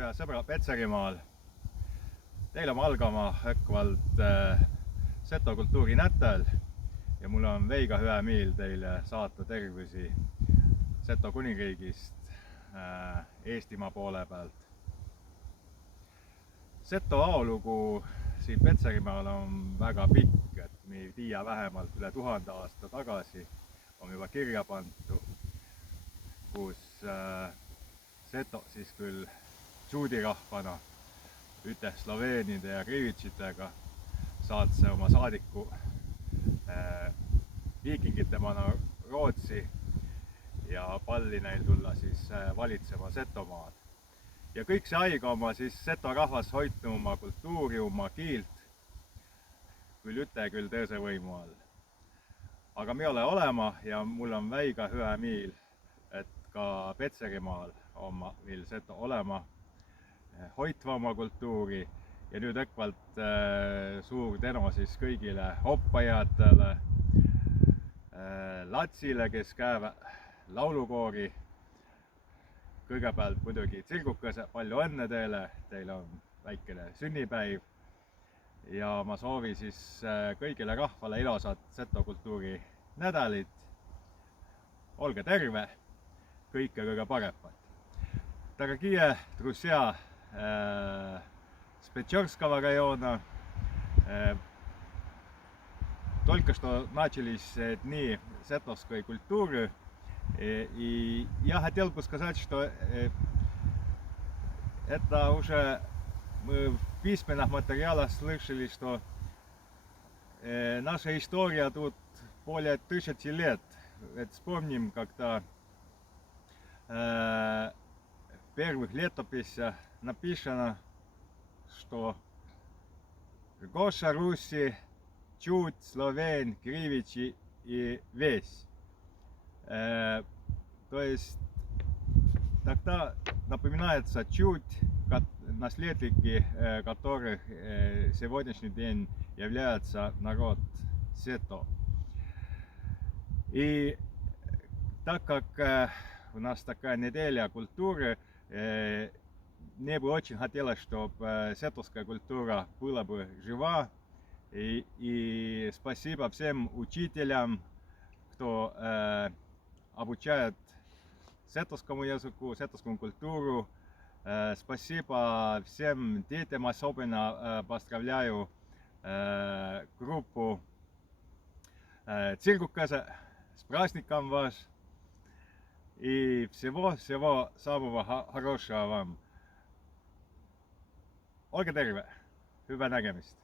ühe sõbra Petserimaal. Teil on algama õkkvalt seto kultuurinätäl ja mul on veiga hüä miil teile saata tervisi Seto kuningriigist Eestimaa poole pealt. Seto aolugu siin Petserimaal on väga pikk, et me ei tea vähemalt üle 1000 aasta tagasi on juba kirja pantu, kus Seto siis küll juudirahvana üte sloveenide ja krivitšitega saatse oma saadiku viikingite maana Rootsi ja palli neil tulla siis valitsema Setomaad. Ja kõik see aega oma siis Seto rahvas hoidnu oma kultuuri, oma kiilt, küll üte, küll tõõse võimu all. Aga me ole olema ja mul on väiga hüä miil, et ka Petserimaal on meil Seto olema, hoitva oma kultuuri ja nüüd õkkvalt suur tänu siis kõigile oppajatele, latsile, kes käivad laulukoori. Kõigepealt muidugi tsirgukas, palju õnne teile, teil on väikene sünnipäiv ja ma soovin siis kõigile rahvale ilusat Seto kultuuri nädalit. Olge terve, kõike kõige paremat. Дорогие друзья с Печорского района, только что начались дни сетовской культуры, и я хотел бы сказать, что это уже мы в письменных материалах слышали, что наша история тут более 1000 лет. Это вспомним, когда в первых летописях написано, что Гоша Руси, Чуть, Словень, Кривичи и Весь. То есть тогда напоминается Чуть, наследники которых сегодняшний день является народ Сето. И так как у нас такая неделя культуры, мне бы очень хотелось, чтобы сетовская культура была бы жива. И спасибо всем учителям, кто обучает сетовскому языку, сетовскому культуру. Спасибо всем детям, особенно поздравляю группу Циргукаса с праздником вас. И всего самого хорошего вам. Olge terve, hyvää näkemistä.